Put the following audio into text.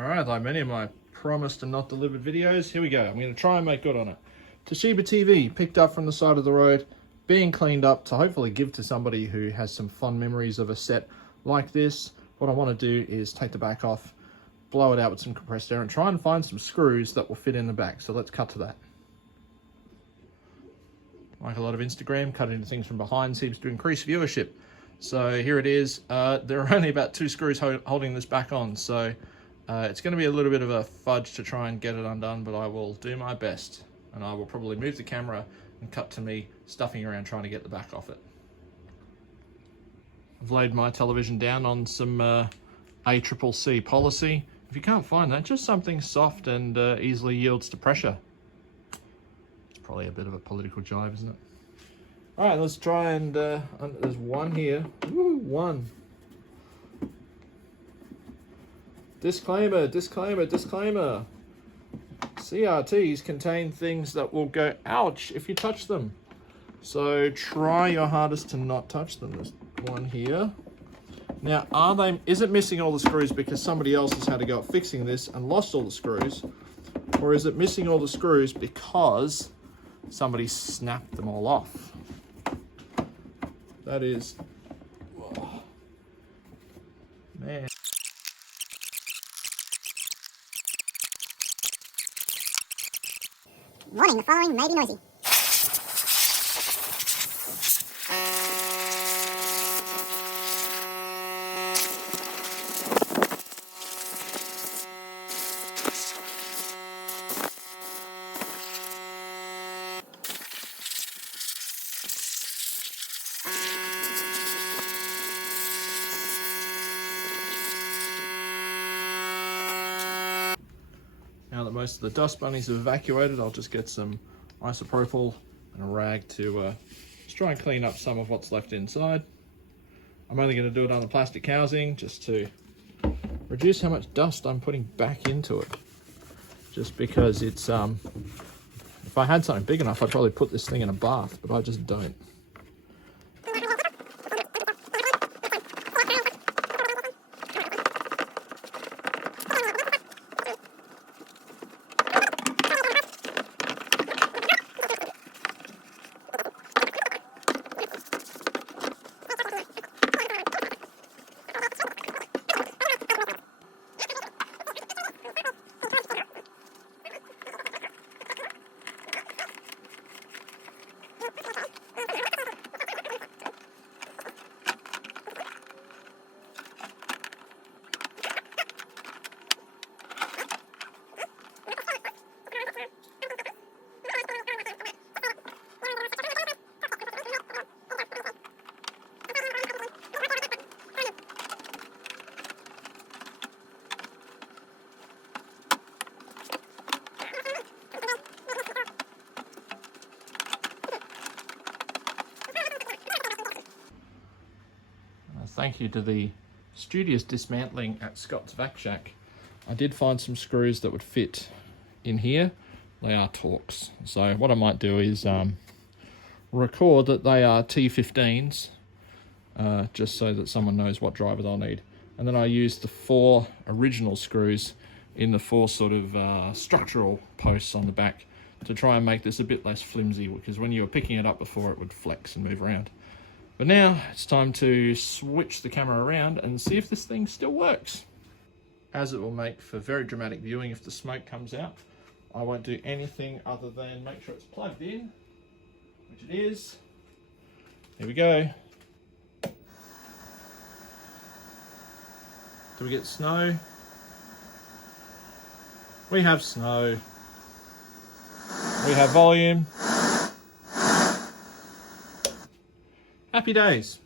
Alright, like many of my promised and not delivered videos, here we go. I'm going to try and make good on it. Toshiba TV, picked up from the side of the road, being cleaned up to hopefully give to somebody who has some fond memories of a set like this. What I want to do is take the back off, blow it out with some compressed air and try and find some screws that will fit in the back. So let's cut to that. Like a lot of Instagram, cut into things from behind seems to increase viewership. So here it is. There are only about 2 screws holding this back on. So it's going to be a little bit of a fudge to try and get it undone, but I will do my best. And I will probably move the camera and cut to me stuffing around trying to get the back off it. I've laid my television down on some ACCC policy. If you can't find that, just something soft and easily yields to pressure. It's probably a bit of a political jibe, isn't it? All right, let's try and, there's one here. Woo, one. Disclaimer, disclaimer, disclaimer. CRTs contain things that will go ouch if you touch them. So try your hardest to not touch them. There's one here. Now, is it missing all the screws because somebody else has had to go at fixing this and lost all the screws? Or is it missing all the screws because somebody snapped them all off? That is, oh, man. Warning, the following may be noisy. Now that most of the dust bunnies have evacuated, I'll just get some isopropyl and a rag to just try and clean up some of what's left inside. I'm only going to do it on the plastic housing just to reduce how much dust I'm putting back into it. Just because it's, if I had something big enough, I'd probably put this thing in a bath, but I just don't. Thank you to the studious dismantling at Scott's Vac Shack. I did find some screws that would fit in here. They are Torx. So what I might do is record that they are T15s, just so that someone knows what driver they'll need. And then I used the 4 original screws in the 4 sort of structural posts on the back to try and make this a bit less flimsy, because when you were picking it up before, it would flex and move around. But now it's time to switch the camera around and see if this thing still works. As it will make for very dramatic viewing if the smoke comes out, I won't do anything other than make sure it's plugged in, which it is. Here we go. Do we get snow? We have snow. We have volume. Happy days.